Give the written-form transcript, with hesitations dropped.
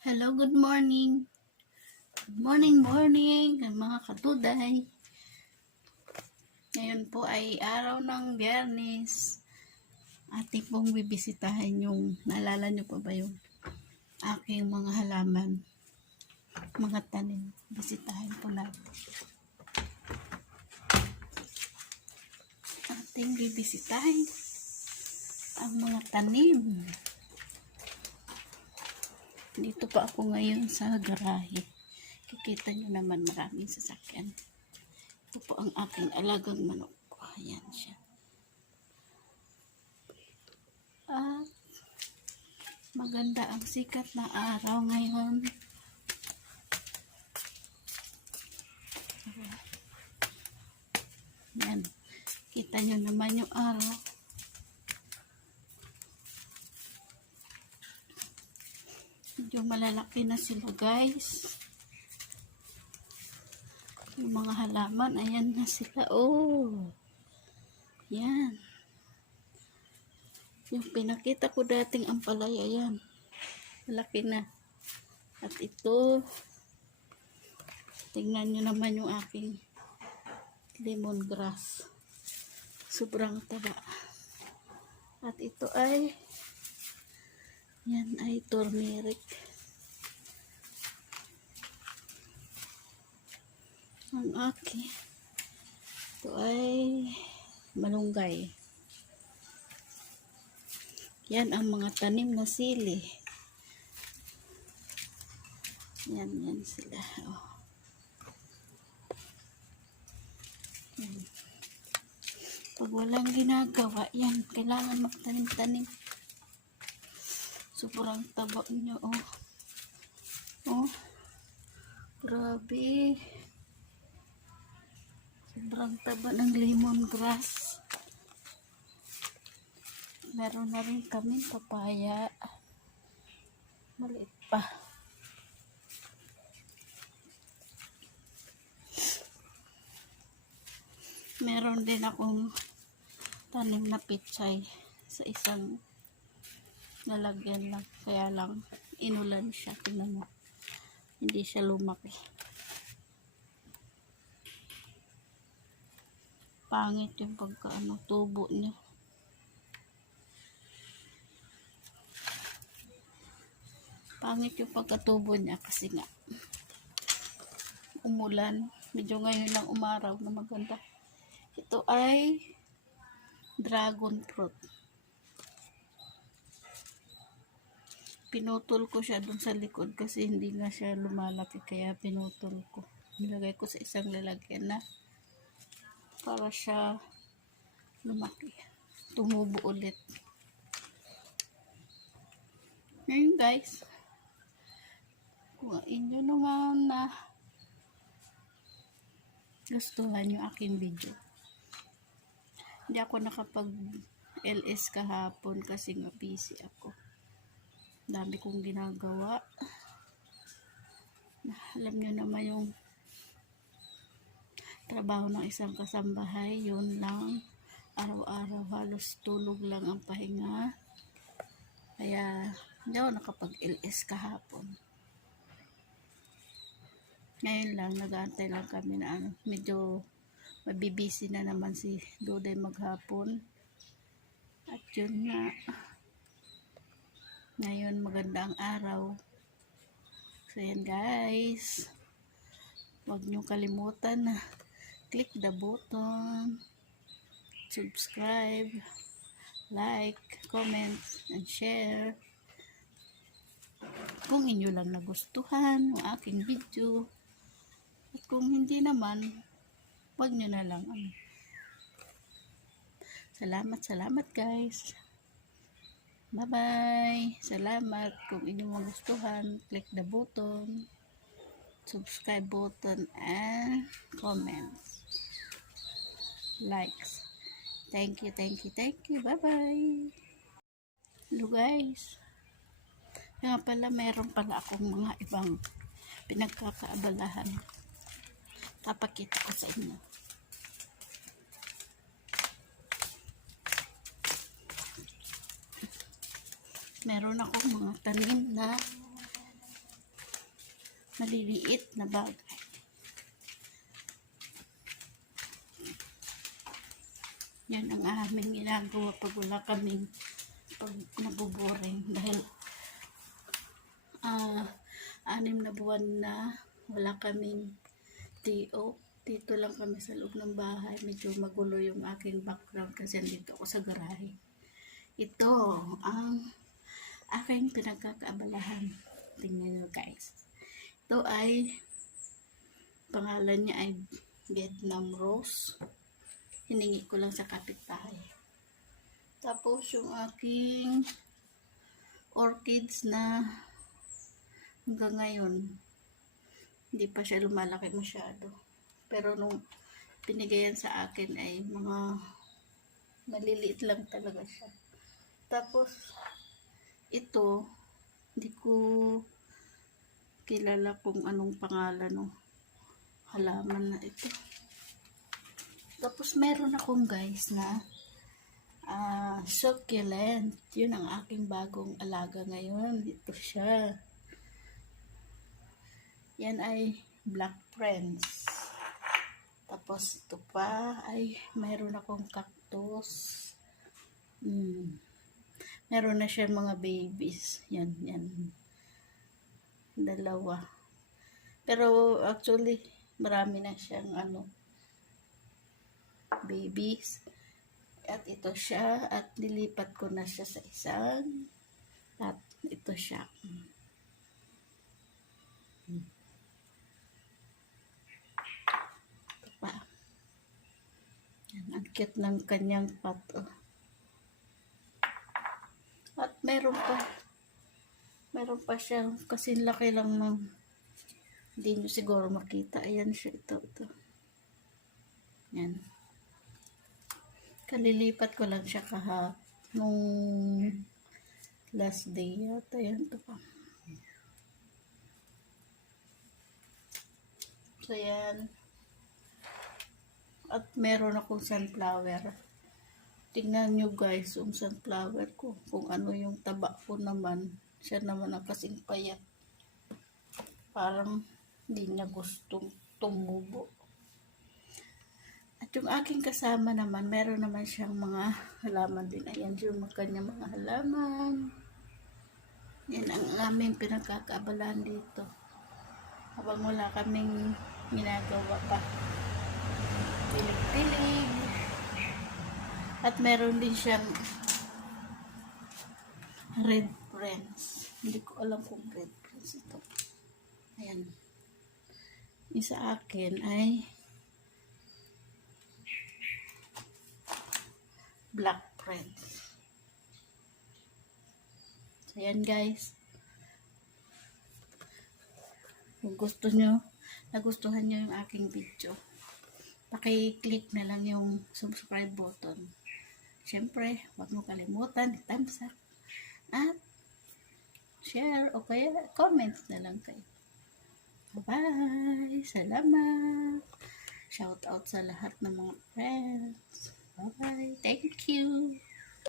Hello, good morning. Good morning, mga katuday. Ngayon po ay araw ng Biyernes. Ating pong bibisitahin yung, naalala nyo pa ba yung aking mga halaman, mga tanim. Bisitahin po natin. Ating bibisitahin ang mga tanim. Dito pa ako ngayon sa garahe. Kikita nyo naman maraming sasakyan. Ito po ang aking alagang manok. Ayan siya. At maganda ang sikat na araw ngayon. Ayan. Kita nyo naman yung araw. Medyo malalaki na sila, guys. Yung mga halaman, ayan na sila. Oh, yan. Yung pinakita ko dating ampalaya, ayan. Malaki na. At ito, tingnan nyo naman yung aking lemongrass. Sobrang taba. At ito ay, yan ay turmeric. Ang aking, ito ay malunggay. Yan ang mga tanim na sili. Yan sila. Oh. Yan. Pag walang ginagawa, yan, kailangan magtanim-tanim. Sobrang taba nyo, oh. Oh, grabe. Sobrang taba ng lemongrass. Meron na rin kami papaya. Maliit pa. Meron din akong tanim na pitsay sa isang lalagyan lang. Kaya lang inulan siya. Tingnan mo. Hindi siya lumaki. Pangit yung pagkaano tubo niya. Pangit yung pagkatubo niya kasi nga umulan. Medyo ngayon lang umaraw na maganda. Ito ay dragon fruit. Pinutol ko siya dun sa likod kasi hindi na siya lumalaki kaya pinutol ko. Nilagay ko sa isang lalagyan na para siya lumaki. Tumubo ulit. Ngayon guys, kuhain nyo naman na gustuhan yung aking video. Hindi ako nakapag-LS kahapon kasi nga busy ako. Dami kong ginagawa. Alam nyo naman yung trabaho ng isang kasambahay. Yun lang. Araw-araw halos tulog lang ang pahinga. Kaya hindi ako nakapag-LS kahapon. Ngayon lang, nag-aantay lang kami na medyo mabibisi na naman si Doday maghapon. At yun nga, ngayon maganda ang araw. So yan guys, huwag nyo kalimutan na click the button, subscribe, like, comment, and share. Kung inyo lang nagustuhan ang aking video. At kung hindi naman, wag nyo na lang. Salamat guys. Bye-bye. Salamat. Kung inyo magustuhan, click the button, subscribe button, and comment. Likes. Thank you. Bye-bye. Hello guys. Nga pala, meron pala akong mga ibang pinagkakaabalahan. Papakita ko sa inyo. Meron akong mga tanim na maliliit na bagay. Yan ang aming ginagawa pag wala kaming pag nabuboring dahil 6 na buwan na wala kaming TO. Dito lang kami sa loob ng bahay. Medyo magulo yung aking background kasi dito ako sa garahe. Ito ang aking pinagkakaabalahan. Tingnan nyo guys. Ito ay pangalan niya ay Vietnam Rose. Hiningi ko lang sa kapitbahay. Tapos yung aking orchids na hanggang ngayon hindi pa siya lumalaki masyado. Pero nung pinigayan sa akin ay mga maliliit lang talaga siya. Tapos ito hindi ko kilala kung anong pangalan ng halaman na ito. Tapos meron akong guys na succulent. Yun ang aking bagong alaga ngayon. Ito siya. Yan ay Black Prince. Tapos ito pa ay mayroon akong cactus. Meron na siya mga babies. Yan. Dalawa. Pero actually marami na siyang babies. At ito siya. At nilipat ko na siya sa isang. At ito siya. Ito pa. Yan, ang cute ng kanyang pot. At meron pa siya. Kasi laki lang ng hindi nyo siguro makita. Ayan siya. Ito. Yan. Kalilipat ko lang siya nung last day yata. Yan ito pa. So yan. At meron akong sunflower. Tingnan nyo guys yung sunflower ko. Kung ano yung taba ko naman. Siya naman ang kasing payat. Parang hindi niya gustong tumubo. At yung aking kasama naman, meron naman siyang mga halaman din. Ayan yung kanya mga halaman. Yan ang aming pinagkakaabalahan dito. Habang wala kaming ginagawa pa. Pilig-pilig. At meron din siyang red prince. Hindi ko alam kung red prince ito. Ayan. Yung sa akin ay Black Prince. So, yan guys. Kung nagustuhan nyo yung aking video, paki-click na lang yung subscribe button. Siyempre, huwag mo kalimutan, thumbs up, at share, o kaya comment na lang kayo. Bye-bye! Salamat! Shout out sa lahat ng mga friends. Bye-bye! Thank you!